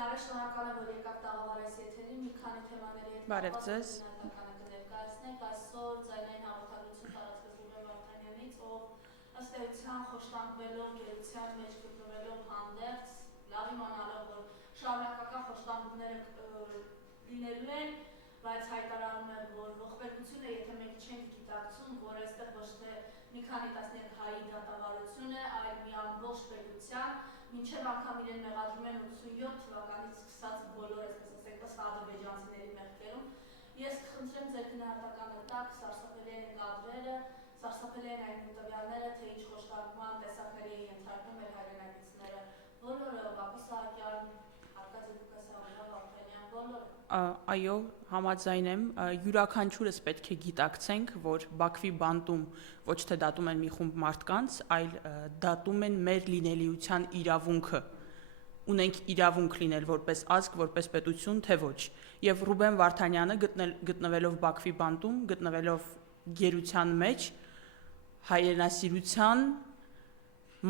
Շնորհակալ եմ, որ եկաք տաղավարայս եթերին, մի քանի թեմաների հետ Բարև ձեզ։ կներկայացնեք այսօր ձայնային հաղորդագրություն տարածվեց Ռուբեն Վարդանյանից, ով ըստ էության խոշտանգվելով գերության մեջ գտնվելով հանդերձ, լավ իմանալով, որ շարունակական խոշտանգումները լինելու են, բայց հայտարարում է, որ ողբերգությունը, եթե մենք չենք գիտակցում, որ այստեղ ոչ թե մի քանի տասնյակ հայի դատավարություն է, այլ մի ամբողջ պետության, մինչև անգամ իրեն մեղադրում են 87 թվականից սկսած բոլոր, այսպես ասենք, ըստ ադրբեջանցիների մեղքերում։ Ես կխնդրեմ ձեր գնահատականը տակ, սարսափելի են կադրերը, սարսափելի են այն տվյալները, թե ինչ խոշտանգման տեսակների են ենթարկվում մեր հայրենակիցները, բոլորը, Բակի Սահակյան, Արկադի Ղուկասյան, Վարդանյան, բոլորը։ Այո, համաձայն եմ, յուրաքանչյուրս պետք է գիտակցենք, որ Բաքվի բանտում ոչ թե դատում են մի խումբ մարդկանց, այլ դատում են մեր լինելիության իրավունքը։ Ունենք իրավունք լինել որպես ազգ, որպես պետություն, թե ոչ։ Եվ Ռուբեն Վարդանյանը գտնվելով Բաքվի բանտում, գտնվելով գերության մեջ, հայրենասիրության,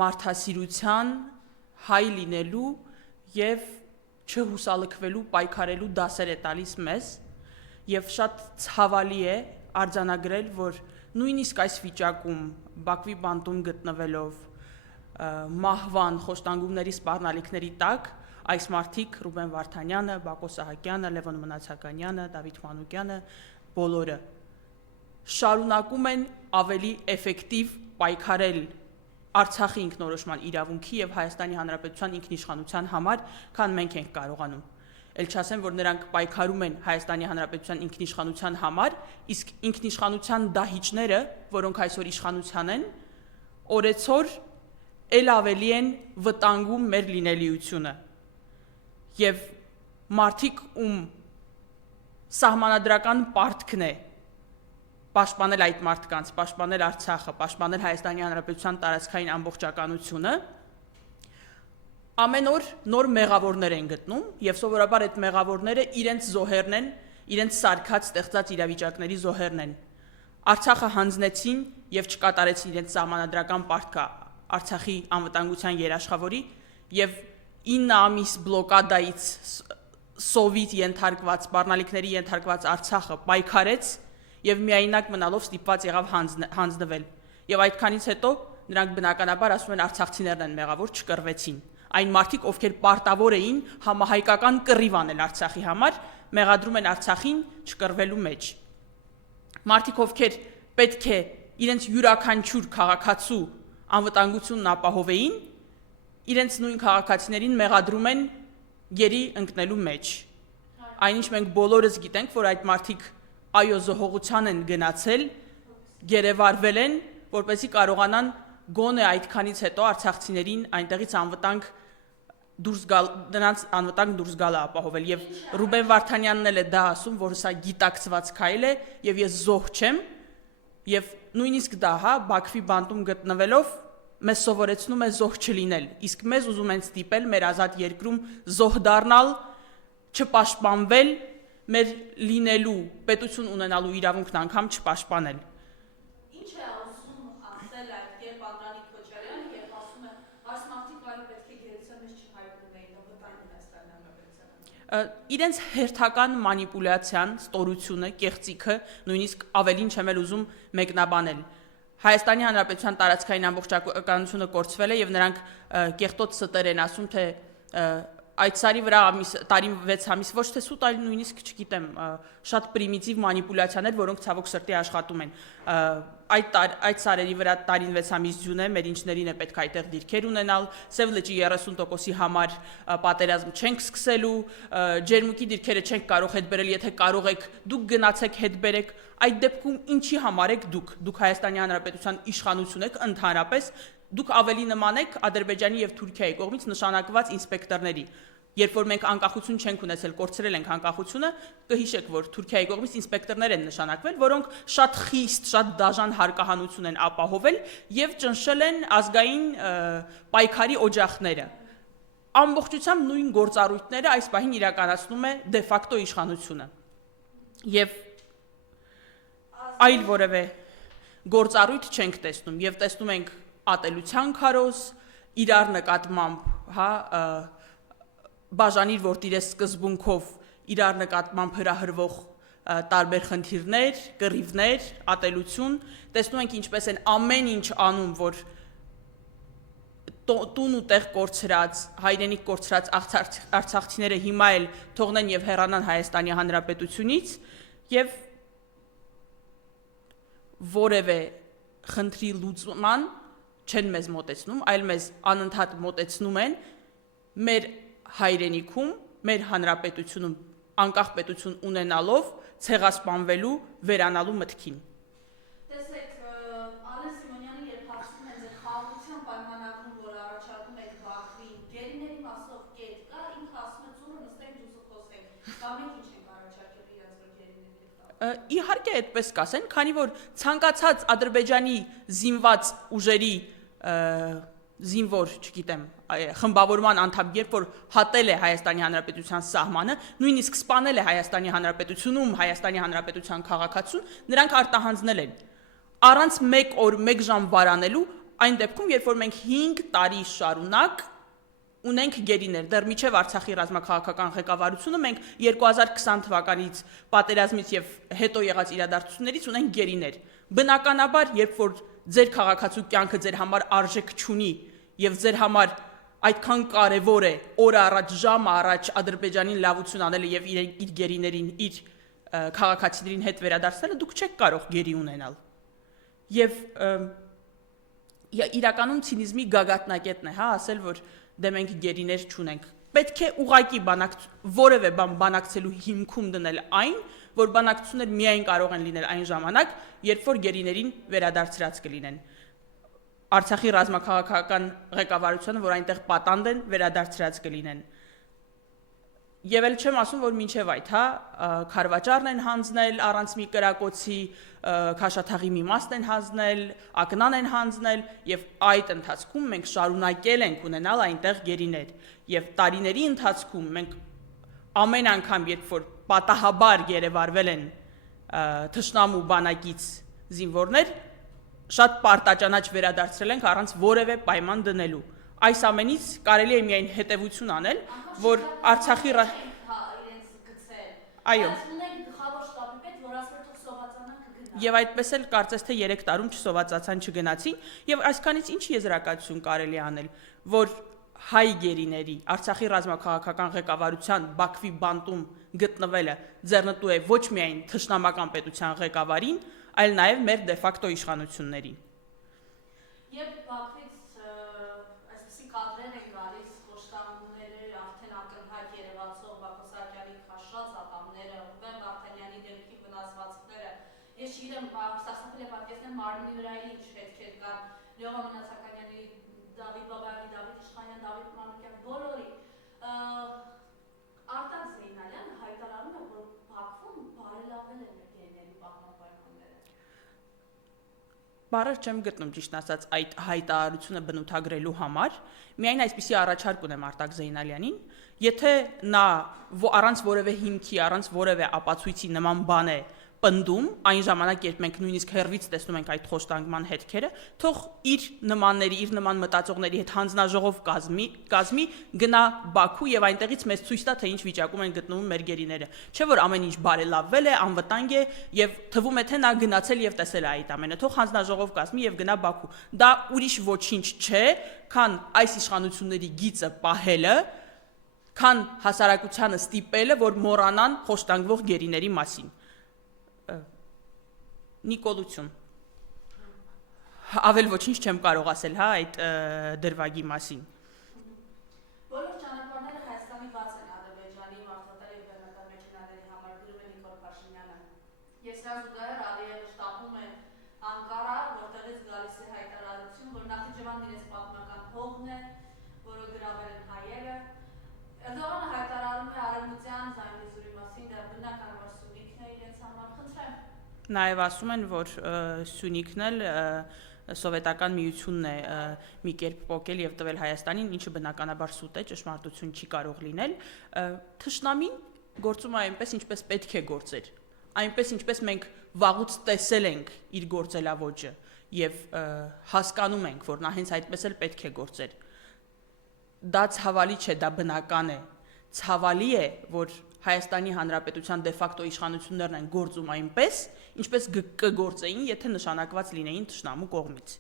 մարդասիրության, հայ լինելու եւ չհուսալքվելու, պայքարելու դասեր է տալիս մեզ, եւ շատ ցավալի է արձանագրել, որ նույնիսկ այս վիճակում Բաքվի բանտում գտնվելով մահվան խոշտանգումների սպառնալիքների տակ այս մարդիկ Ռուբեն Վարդանյանը, Բակո Սահակյանը, Լևոն Մնացականյանը, Դավիթ Մանուկյանը բոլորը շարունակում են ավելի էֆեկտիվ պայքարել Արցախի ինքնորոշման իրավունքի եւ Հայաստանի Հանրապետության ինքնիշխանության համար, քան մենք ենք կարողանում։ Էլ չասեմ, որ նրանք պայքարում են Հայաստանի Հանրապետության ինքնիշխանության համար, իսկ ինքնիշխանության դահիճները, որոնք այսօր իշխանության են, օրեցօր ել ավելի են վտանգում մեր լինելիությունը։ Եվ մարդիկ, ում սահմանադրական պարտքն է պաշտպանել այդ մարդկանց, պաշտպանել Արցախը, պաշտպանել Հայաստանի Հանրապետության տարածքային ամբողջականությունը, ամեն օր նոր մեղավորներ են գտնում եւ սովորաբար այդ մեղավորները իրենց զոհերն են, իրենց սարքած ստեղծած իրավիճակների զոհերն են։ Արցախը հանձնեցին եւ չկատարեցին իրենց սահմանադրական պարտքը Արցախի անվտանգության երաշխավորի եւ 9 ամիս բլոկադայից սովիտ ենթարկված, սպառնալիքների ենթարկված Արցախը պայքարեց եւ միայնակ մնալով ստիպված եղավ հանձնվել։ Եվ այդքանից հետո նրանք բնականաբար ասում են արցախցիներն են մեղավոր, չկռվեցին։ Այն մարդիկ, ովքեր պարտավոր էին համահայկական կռիվ անել Արցախի համար, մեղադրում են Արցախին չկռվելու մեջ։ Մարդիկ, ովքեր պետք է իրենց յուրաքանչյուր քաղաքացու անվտանգությունն ապահովեին, իրենց նույն քաղաքացիներին մեղադրում են գերի ընկնելու մեջ։ Այնինչ մենք բոլորս գիտենք, որ այդ մարդիկ այո զոհողության են գնացել, գերեվարվել են, որպեսզի կարողանան գոնե այդքանից հետո արցախցիներին այնտեղից անվտանգ դուրս գալը ապահովել։ Եվ Ռուբեն Վարդանյանն էլ է դա ասում, որ սա գիտակցված քայլ է եւ ես զոհ չեմ, եւ նույնիսկ դա, Բաքվի բանտում գտնվելով մեզ սովորեցնում է զոհ չլինել, իսկ մեզ ուզում են ստիպել մեր ազատ երկրում զոհ դառնալ, չպաշտպանվել, մեր լինելու, պետություն ունենալու իրավունքն անգամ չպաշտպանել։ Ինչ է ասում ասել այդ երբ Անդրանիկ Քոչարյանը, երբ ասում է, այս մարդիկ այո պետք է գերության մեջ չհայտնվում էին, վտանգ Հայաստանի Հանրապետությանը։ Իրենց հերթական մանիպուլյացիան, ստորությունը, կեղծիքը, նույնիսկ ավելին չեմ էլ ուզում մեկնաբանել։ Հայաստանի Հանրապետության տարածքային ամբողջականությունը կորցվել է եւ նրանք կեղտոտ ստեր են ասում, թե այդ սարի վրա տարին 6 ամիս ոչ թե սուտ, այլ նույնիսկ չգիտեմ, շատ պրիմիտիվ մանիպուլյացիաներ, որոնք ցավոք սրտի աշխատում են։ Այդ սարերի վրա տարին 6 ամիս ձյուն է, մեր ինչներին է պետք այդտեղ դիրքեր ունենալ, Սև լճի 30%-ի համար պատերազմ չենք սկսելու, ջերմուկի դիրքերը չենք կարող հետ բերել, եթե կարող եք, դուք գնացեք հետ բերեք, այդ դեպքում ինչի համար եք դուք Հայաստանի Հանրապետության իշխանություն եք ընդհանրապես, դուք ավելի նման եք Ադրբեջանի եւ Թուրքիայի կողմից նշանակված ինսպեկտորների։ Երբ որ մենք անկախություն չենք ունեցել, կորցրել ենք անկախությունը, կհիշեք, որ Թուրքիայի կողմից ինսպեկտորներ են նշանակվել, որոնք շատ խիստ, շատ դաժան հարկահանություն են ապահովել եւ ճնշել են ազգային պայքարի օջախները։ Ամբողջությամբ նույն գործառույթները այս պահին իրականացնում է դե ֆակտո իշխանությունը։ Եվ այլ որևէ գործառույթ չենք տեսնում եւ տեսնում ենք ատելության քարոզ, իրար նկատմամբ, բաժանիր, որ տիրես սկզբունքով իրար նկատմամբ հրահրվող տարբեր խնդիրներ, կռիվներ, ատելություն, տեսնում ենք ինչպես են ամեն ինչ անում, որ տուն ու տեղ կորցրած, հայրենիք կորցրած արցախցիները հիմա էլ թողնեն եւ հեռանան Հայաստանի Հանրապետությունից եւ որևէ խնդրի լուծման չեն մեզ մոտեցնում, այլ մեզ անընդհատ մոտեցնում են մեր հայրենիքում, մեր հանրապետությունում անկախ պետություն ունենալով ցեղասպանվելու, վերանալու մտքին։ Տեսեք, Ալեն Սիմոնյանը երբ հարցնում է ձեր խաղաղության պայմանագրում, որ առաջարկում եք Բաքվին, գերիների մասով կետ կա, ինքը ասում է ծուրը նստենք դուսը խոսենք, կամ մենք ինչ ենք առաջարկել իրենց, որ գերիների կա։ Իհարկե այդպես կասեն, քանի որ ցանկացած Ադրբեջանի զինված ուժերի զինվոր, չգիտեմ, խմբավորման անդամ, երբ որ հատել է Հայաստանի Հանրապետության սահմանը, նույնիսկ սպանել է Հայաստանի Հանրապետությունում Հայաստանի Հանրապետության քաղաքացուն, նրանք արտահանձնել են։ Առանց 1 օր, 1 ժամ վարանելու, այն դեպքում, երբ որ մենք 5 տարի շարունակ ունենք գերիներ, դեռ մինչև Արցախի ռազմաքաղաքական ղեկավարությունը մենք 2020 թվականից պատերազմից եւ հետո եղած իրադարձություններից ունենք գերիներ։ Բնականաբար, երբ որ ձեր քաղաքացու կյանքը ձեր համար արժեք չունի եւ ձեր համար այդքան կարևոր է օրը առաջ, ժամը առաջ Ադրբեջանին լավություն անելը եւ իր գերիներին, իր քաղաքացիներին հետ վերադարձնելը, դուք չեք կարող գերի ունենալ։ Եվ իրականում ցինիզմի գագաթնակետն է, հա, ասել, որ դե մենք գերիներ չունենք։ Պետք է ուղղակի որևէ բան բանակցելու հիմքում դնել այն, որ բանակցություններ միայն կարող են լինել այն ժամանակ, երբ որ գերիներին վերադարձրած կլինեն։ Արցախի ռազմաքաղաքական ղեկավարությունը, որ այնտեղ պատանդ են, վերադարձրած կլինեն։ Եվ էլ չեմ ասում, որ մինչև այդ, հա, Քարվաճարն են հանձնել առանց մի կրակոցի, Քաշաթաղի մի մասն են հանձնել, Ակնան են հանձնել, եւ այդ ընթացքում մենք շարունակել ենք ունենալ այնտեղ գերիներ։ Եվ տարիների ընթացքում մենք ամեն անգամ, երբ որ պատահաբար գերեվարվել են թշնամու բանակից զինվորներ, շատ պարտաճանաչ վերադարձրել ենք առանց որևէ պայման դնելու։ Այս ամենից կարելի է միայն հետևություն անել, որ Արցախի իրենց գցել։ Այո։ Ունենք գլխավոր շտաբի պետ, որ ասում է թող սովածանան կգնա։ Եվ այդպես էլ կարծես թե 3 տարում չսովածացան, չգնացին, եւ այսքանից ինչ եզրակացություն կարելի անել, որ հայ գերիների Արցախի ռազմաքաղաքական ղեկավարության Բաքվի բանտում գտնվելը ձեռնտու է ոչ միայն թշնամական պետության ղեկավարին, այլ նաև մեր դե ֆակտո իշխանություններին։ Երբ Բաքվից այսպիսի կադրեր են գալիս, խոշտանգումները, արդեն ակնհայտ երևացող Բաքո Սահակյանի քաշած ատամները, Ռուբեն Վարդանյանի դեմքի վնասվածքները, ես չգիտեմ, սարսափել է պատկերացնել մարմնի վրա ինչ հետքեր կան, Լեոն Մնացականյանի, Դավիթ Բաբայանի, Դավիթ Իշխանյան, Դավիթ Մանուկյան, բոլորի Արտակ Զեյնալյանը հայտարարում է, որ Բաքվում բարելավել են գերիների պահման պայմանները։ Բառեր չեմ գտնում ճիշտ ասած այդ հայտարարությունը բնութագրելու համար, միայն այսպիսի առաջարկ ունեմ Արտակ Զեյնալյանին, եթե նա առանց որևէ հիմքի, առանց որևէ ապացույցի նման բան է պնդում, այն ժամանակ, երբ մենք նույնիսկ հեռվից տեսնում ենք այդ խոշտանգման հետքերը, թող իր նմանների, իր նման մտածողների հետ հանձնաժողով կազմի, գնա Բաքու եւ այնտեղից մեզ ցույց տա, թե ինչ վիճակում են գտնվում մեր գերիները։ Չէ՞ որ ամեն ինչ բարելավվել է, անվտանգ է եւ թվում է թե նա գնացել եւ տեսել է այդ ամենը։ Թող հանձնաժողով կազմի եւ գնա Բաքու։ Դա ուրիշ ոչինչ չէ, քան այս իշխանությունների գիծը պահելը, քան հասարակությանը ստիպելը, որ մոռանան խոշտանգվող գերիների մասին։ Նիկոլություն։ Ավել ոչինչ չեմ կարող ասել, հա, այդ դրվագի մասին։ Բոլոր ճանապարհները Հայաստանի բաց են Ադրբեջանի մարդատար եւ բեռնատար մեքենաների համար, գրում է Նիկոլ Փաշինյանը։ Ես սրանց զուգահեռ Ալիևը շտապում է Անկարա, որտեղից գալիս է հայտարարություն, որ Նախիջևանն իրենց պատմական հողն է, որը գրավել են հայերը։ Էրդողանը հայտարարում է արևմտյան Զանգեզուրի մասին, դա բնականաբար Սյունիքն է իրենց համար, խնդրեմ։ Նաև ասում են, որ Սյունիքն էլ սովետական միությունն է մի կերպ պոկել եւ տվել Հայաստանին, ինչը բնականաբար սուտ է, ճշմարտություն չի կարող լինել։ Թշնամին գործում է այնպես, ինչպես պետք է գործեր, այնպես ինչպես մենք վաղուց տեսել ենք իր գործելավոճը եւ հասկանում ենք, որ նա հենց այդպես էլ պետք է գործեր։ Դա ցավալի չէ, դա բնական է։ ցավալի է, որ Հայաստանի Հանրապետության դե ֆակտո իշխանություններն են գործում այնպես, ինչպես կգործեին, եթե նշանակված լինեին թշնամու կողմից։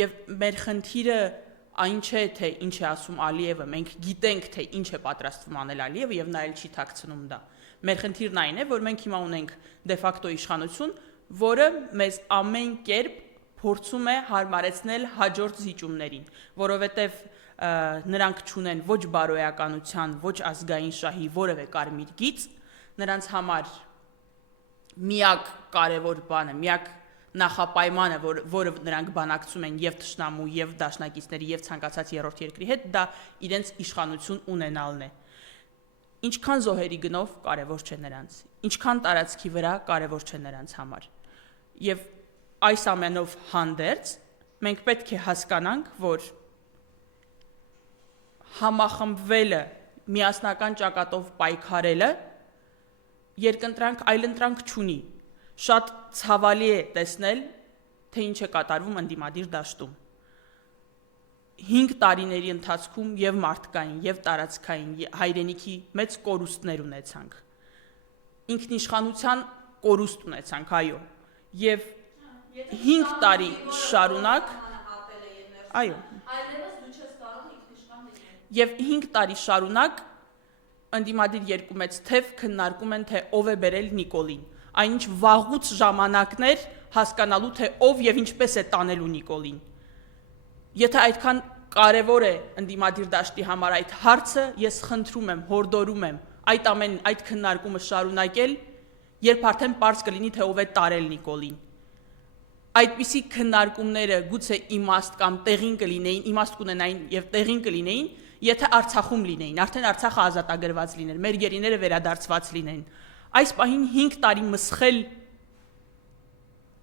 Եվ մեր խնդիրը այն չէ, թե ինչ է ասում Ալիևը, մենք գիտենք, թե ինչ է պատրաստվում անել Ալիևը եւ նա էլ չի թաքցնում դա։ Մեր խնդիրն այն է, որ մենք հիմա ունենք դե ֆակտո իշխանություն, որը մեզ ամեն կերպ փորձում է հարմարեցնել հաջորդ զիջումներին, որովհետեւ նրանք չունեն ոչ բարոյականության, ոչ ազգային շահի որևէ կարմիր գիծ, նրանց համար միակ կարևոր բանը, միակ նախապայմանը, որը նրանք բանակցում են եւ թշնամու, եւ դաշնակիցների, եւ ցանկացած երրորդ երկրի հետ, դա իրենց իշխանություն ունենալն է։ Ինչքան զոհերի գնով կարևոր չէ նրանց, ինչքան տարածքի վրա կարևոր չէ նրանց համար։ Եվ այս ամենով հանդերձ մենք պետք է հասկանանք, որ համախմբվելը, միասնական ճակատով պայքարելը երկընտրանք, այլընտրանք չունի։ Շատ ցավալի է տեսնել, թե ինչ է կատարվում ընդդիմադիր դաշտում։ 5 տարիների ընթացքում եւ մարդկային, եւ տարածքային հայրենիքի մեծ կորուստներ ունեցանք։ Ինքնիշխանության կորուստ ունեցանք, այո։ Եվ 5 տարի շարունակ, այո, եւ 5 տարի շարունակ ընդդիմադիր երկու մեծ թև քննարկում են, թե ով է բերել Նիկոլին։ Այնինչ վաղուց ժամանակներ հասկանալու, թե ով եւ ինչպես է տանելու Նիկոլին։ Եթե այդքան կարևոր է ընդդիմադիր դաշտի համար այդ հարցը, ես խնդրում եմ, հորդորում եմ այդ քննարկումը շարունակել, երբ արդեն պարզ կլինի, թե ով է տարել Նիկոլին։ Այդպիսի քննարկումները գուցե իմաստ կամ տեղին կլինեին, իմաստ կունենային եւ տեղին կլինեին, եթե Արցախում լինեին, արդեն Արցախը ազատագրված լիներ, մեր գերիները վերադարձված լինեն։ Այս պահին 5 տարի մսխել,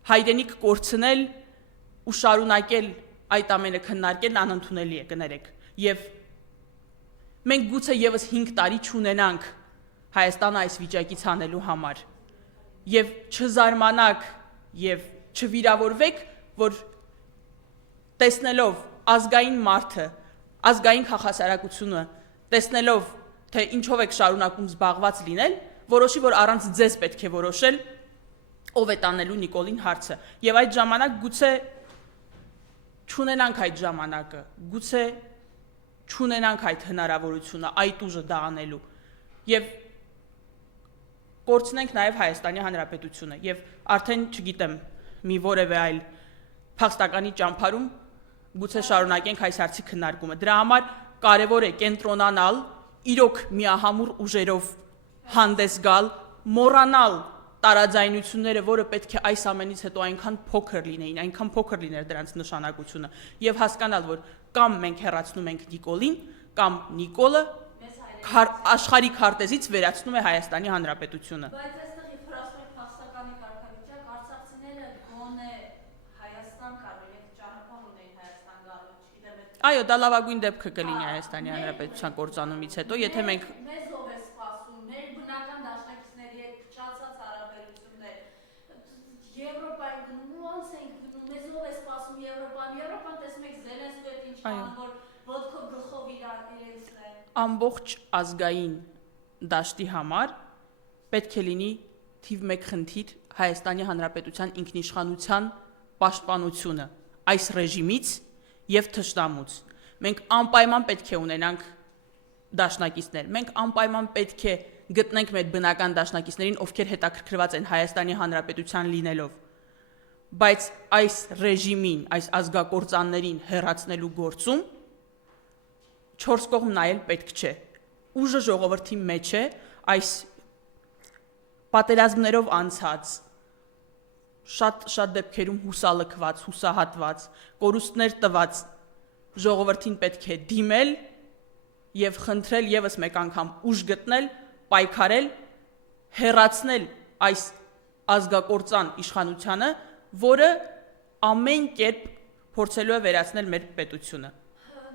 հայրենիք կորցնել ու շարունակել այդ ամենը քննարկելն անընդունելի է, կներեք։ Եվ մենք գուցե եւս 5 տարի չունենանք Հայաստանը այս վիճակից հանելու համար։ Եվ չզարմանաք եւ չվիրավորվեք, որ տեսնելով ազգային մարդը, ազգային քաղաքասարակությունը, տեսնելով, թե ինչով եք շարունակում զբաղված լինել, որոշի, որ առանց ձեզ պետք է որոշել, ով է տանելու Նիկոլին հարցը։ Եվ այդ ժամանակ գուցե չունենանք այդ ժամանակը, գուցե չունենանք այդ հնարավորությունը, այդ ուժը դա անելու։ Եվ կորցնենք նաև Հայաստանի Հանրապետությունը եւ արդեն չգիտեմ մի որևէ այլ փախստականի ճամփարում գուցե շարունակենք այս հարցի քննարկումը։ Դրա համար կարևոր է կենտրոնանալ, իրոք միահամուռ ուժերով հանդես գալ, մոռանալ տարաձայնությունները, որը պետք է այս ամենից հետո այնքան փոքր լինեին, այնքան փոքր լիներ դրանց նշանակությունը, եւ հասկանալ, որ կամ մենք հեռացնում ենք Նիկոլին, կամ Նիկոլը աշխարհի քարտեզից վերացնում է Հայաստանի Հանրապետությունը։ Բայց այստեղ երբ հրասում եք փախստականի կարգավիճակ, արցախցիները գոնե Հայաստան կարող են ճանապարհ ունեն Հայաստան գալու, չգիտեմ։ Այո, դա լավագույն դեպքը կլինի Հայաստանի Հանրապետության կործանումից հետո, եթե մենք մեզ ով է սպասում, մեր բնական դաշնակիցների հետ փչացած հարաբերություններ, Եվրոպային գնում, ոնց ենք գնում, մեզ ով է սպասում Եվրոպան տեսնում եք Զելենսկիը ինչ անում, որ ոտքով գլխով իրենցն է։ Ամբողջ ազգային դաշտի համար պետք է լինի թիվ 1 խնդիր Հայաստանի Հանրապետության ինքնիշխանության պաշտպանությունը այս ռեժիմից եւ թշնամուց։ Մենք անպայման պետք է ունենանք դաշնակիցներ, մենք անպայման պետք է գտնենք մեր բնական դաշնակիցներին, ովքեր հետաքրքրված են Հայաստանի Հանրապետության լինելով։ Բայց այս ռեժիմին, այս ազգակործաններին հեռացնելու գործում 4 կողմ նայել պետք չէ։ Ուժը ժողովրդի մեջ է, այս պատերազմներով անցած, շատ դեպքերում հուսալքված, հուսահատված, կորուստներ տված ժողովրդին պետք է դիմել եւ խնդրել եւս մեկ անգամ ուժ գտնել, պայքարել, հեռացնել այս ազգակործան իշխանությանը, որը ամեն կերպ փորձելու է վերացնել մեր պետությունը։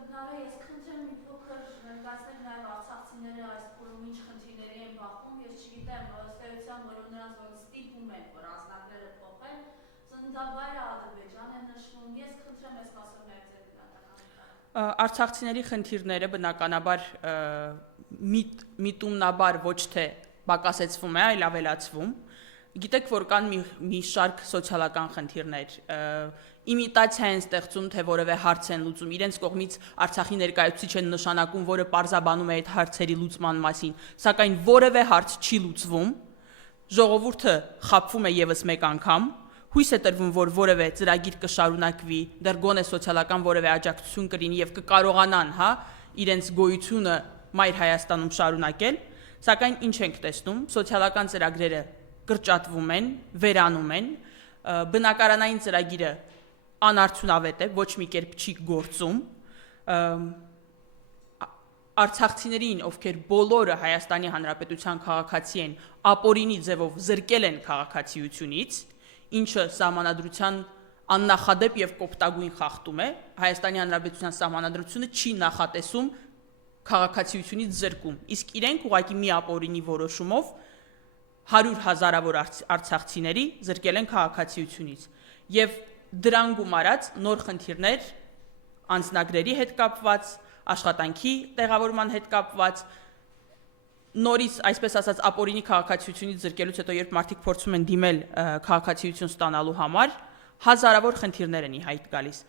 Նարե, ես խնդրեմ մի փոքր ներկայացնել նաև արցախցիները այս փորում ինչ խնդիրների են բախվում, ես չգիտեմ, ըստ էության, որ նրանց ոնց ստիպում են, որ անձնակները փոխեն, ծննդավայրը Ադրբեջան է նշվում, ես խնդրեմ այս մասով նաև ձեր գնահատականը։ Արցախցիների խնդիրները բնականաբար միտումնաբար ոչ թե պակասեցվում է, այլ ավելացվում։ Գիտեք, որ կան մի շարք սոցիալական խնդիրներ, իմիտացիա են ստեղծում, թե որևէ հարց են լուծում, իրենց կողմից Արցախի ներկայացուցիչ են նշանակում, որը պարզաբանում է այդ հարցերի լուծման մասին, սակայն որևէ հարց չի լուծվում, ժողովուրդը խաբվում է եւս մեկ անգամ, հույս է տրվում, որ որևէ ծրագիր կշարունակվի, դեռ գոնե սոցիալական որևէ աջակցություն կլինի եւ կկարողանան, իրենց գոյությունը Մայր Հայաստանում շարունակել, սակայն ինչ ենք տեսնում, սոցիալական ծրագրերը կրճատվում են, վերանում են, բնակարանային ծրագիրը անարդյունավետ է, ոչ մի կերպ չի գործում, արցախցիներին, ովքեր բոլորը Հայաստանի Հանրապետության քաղաքացի են, ապօրինի ձևով զրկել են քաղաքացիությունից, ինչը սահմանադրության աննախադեպ եւ կոպտագույն խախտում է, Հայաստանի Հանրապետության սահմանադրությունը չի նախատեսում քաղաքացիությունից զրկում, իսկ իրենք ուղղակի մի ապօրինի որոշումով 100,000-ավոր արցախցիների զրկել են քաղաքացիությունից եւ դրան գումարած նոր խնդիրներ անձնագրերի հետ կապված, աշխատանքի տեղավորման հետ կապված, նորից, այսպես ասած, ապօրինի քաղաքացիությունից զրկելուց հետո, երբ մարդիկ փորձում են դիմել քաղաքացիություն ստանալու համար, հազարավոր խնդիրներ են ի հայտ գալիս։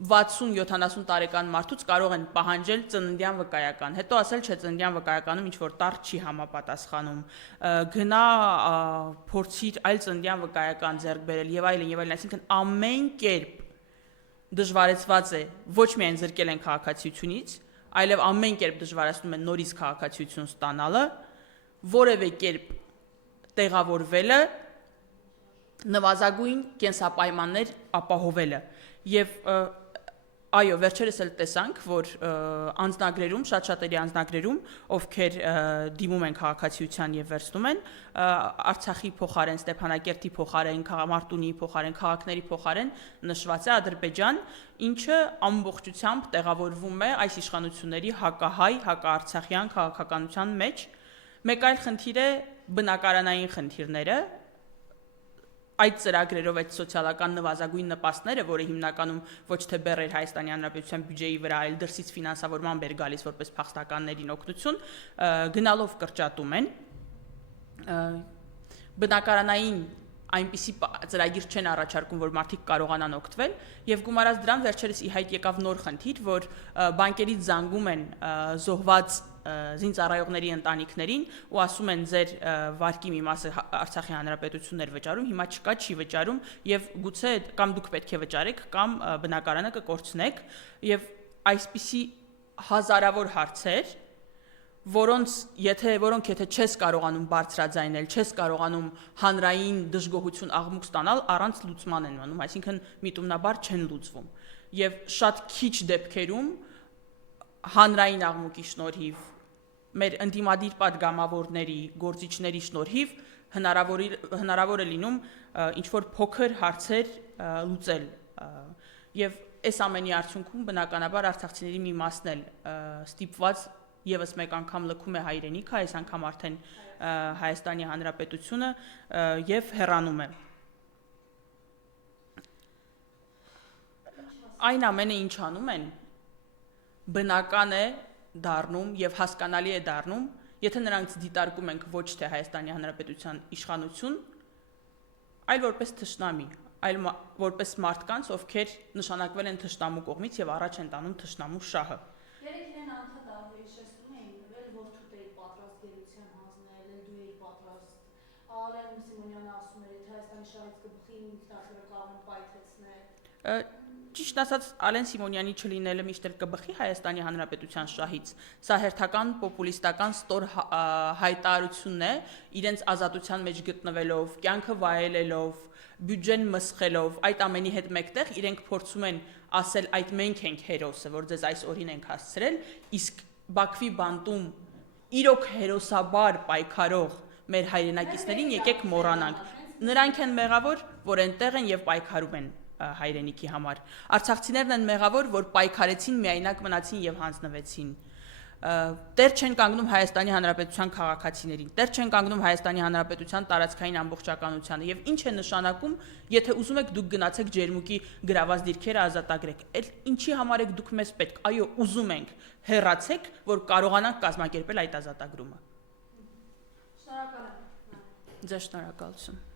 60-70 տարեկան մարդուց կարող են պահանջել ծննդյան վկայական, հետո ասել, չէ, ծննդյան վկայականում ինչ-որ տառ չի համապատասխանում, գնա փորձիր այլ ծննդյան վկայական ձեռք բերել եւ այլն, այսինքն ամեն կերպ դժվարեցված է ոչ միայն զրկել են քաղաքացիությունից, այլև ամեն կերպ դժվարացնում են նորից քաղաքացիություն ստանալը, որևէ կերպ տեղավորվելը, նվազագույն կենսապայմաններ ապահովելը եւ այո, վերջերս էլ տեսանք, որ անձնագրերում, շատ-շատերի անձնագրերում, ովքեր դիմում են քաղաքացիության եւ վերցնում են, Արցախի փոխարեն, Ստեփանակերտի փոխարեն, Մարտունիի փոխարեն, քաղաքների փոխարեն նշված է Ադրբեջան, ինչը ամբողջությամբ տեղավորվում է այս իշխանությունների հակահայ, հակաարցախյան քաղաքականության մեջ։ Մեկ այլ խնդիր է բնակարանային խնդիրները, այդ ծրագրերով այդ սոցիալական նվազագույն նպաստները, որը հիմնականում ոչ թե բեռ Հայաստանի Հանրապետության բյուջեի վրա, այլ դրսից ֆինանսավորման բեր գալիս որպես փախստականներին օգնություն, գնալով կրճատում են, բնակարանային այնպիսի ծրագիր չեն առաջարկում, որ մարդիկ կարողանան օգտվել, եւ գումարած դրան վերջերս ի հայտ եկավ նոր խնդիր, որ բանկերից զանգում են զոհված զինծառայողների ընտանիքներին ու ասում են ձեր վարկի մի մասը Արցախի Հանրապետությունն էր վճարում, հիմա չկա, չի վճարում եւ գուցե կամ դուք պետք է վճարեք կամ բնակարանը կկորցնեք եւ այսպիսի հազարավոր հարցեր, որոնք եթե չես կարողանում բարձրաձայնել, չես կարողանում հանրային դժգոհություն աղմուկ ստանալ, առանց լուծման են մնում, այսինքն միտումնաբար չեն լուծվում եւ շատ քիչ դեպքերում հանրային աղմուկի շնորհիվ, մեր ընդդիմադիր падգամավորների, գործիչների շնորհիվ հնարավոր է լինում ինչ-որ փոքր հարցեր լուծել եւ այս ամենի արդյունքում բնականաբար արցախցիների մի մասն էլ ստիպված եւս մեկ անգամ լքում է հայրենիքը, այս անգամ արդեն Հայաստանի Հանրապետությունը եւ հեռանում է։ Այն ամենը ինչ անում են, բնական է դառնում եւ հասկանալի է դառնում, եթե նրանց դիտարկում ենք ոչ թե Հայաստանի Հանրապետության իշխանություն, այլ որպես թշնամի, այլ որպես մարդկանց, ովքեր նշանակվել են թշնամու կողմից եւ առաջ են տանում թշնամու շահը։ Երեք իրեն անդադար հիշեցնում էին նվել, որ դու էի պատրաստ գերության հանձնել, դու էի պատրաստ։ Ալեն Սիմոնյանը ասում էր, եթե Հայաստանի շահից կբխի, ինքնաթիռը կարող են պայթեցնել։ Ճիշտ ասած, Ալեն Սիմոնյանի չլինելը միշտ էլ կբխի Հայաստանի Հանրապետության շահից։ Սա հերթական պոպուլիստական ստոր հայտարարությունն է, իրենց ազատության մեջ գտնվելով, կյանքը վայելելով, բյուջեն մսխելով, այդ ամենի հետ մեկտեղ իրենք փորձում են ասել այդ մենք ենք հերոսը, որ ձեզ այս օրին ենք հասցրել, իսկ Բաքվի բանտում իրոք հերոսաբար պայքարող մեր հայրենակիցներին եկեք մոռանանք։ Նրանք են մեղավոր, որ այնտեղ են եւ պայքարում են հայրենիքի համար։ Արցախցիներն են մեղավոր, որ պայքարեցին, միայնակ մնացին եւ հանձնվեցին։ Տեր չեն կանգնում Հայաստանի Հանրապետության քաղաքացիներին, տեր չեն կանգնում Հայաստանի Հանրապետության տարածքային ամբողջականությանը եւ ինչ է նշանակում, եթե ուզում եք դուք գնացեք ջերմուկի գրաված դիրքերը ազատագրեք, ինչի համար եք դուք մեզ պետք, այո, ուզում ենք, հեռացեք, որ կարողանանք կազմակերպել այդ ազատագրումը։ Շնորհակալ եմ։ Ձեզ շնորհակալություն։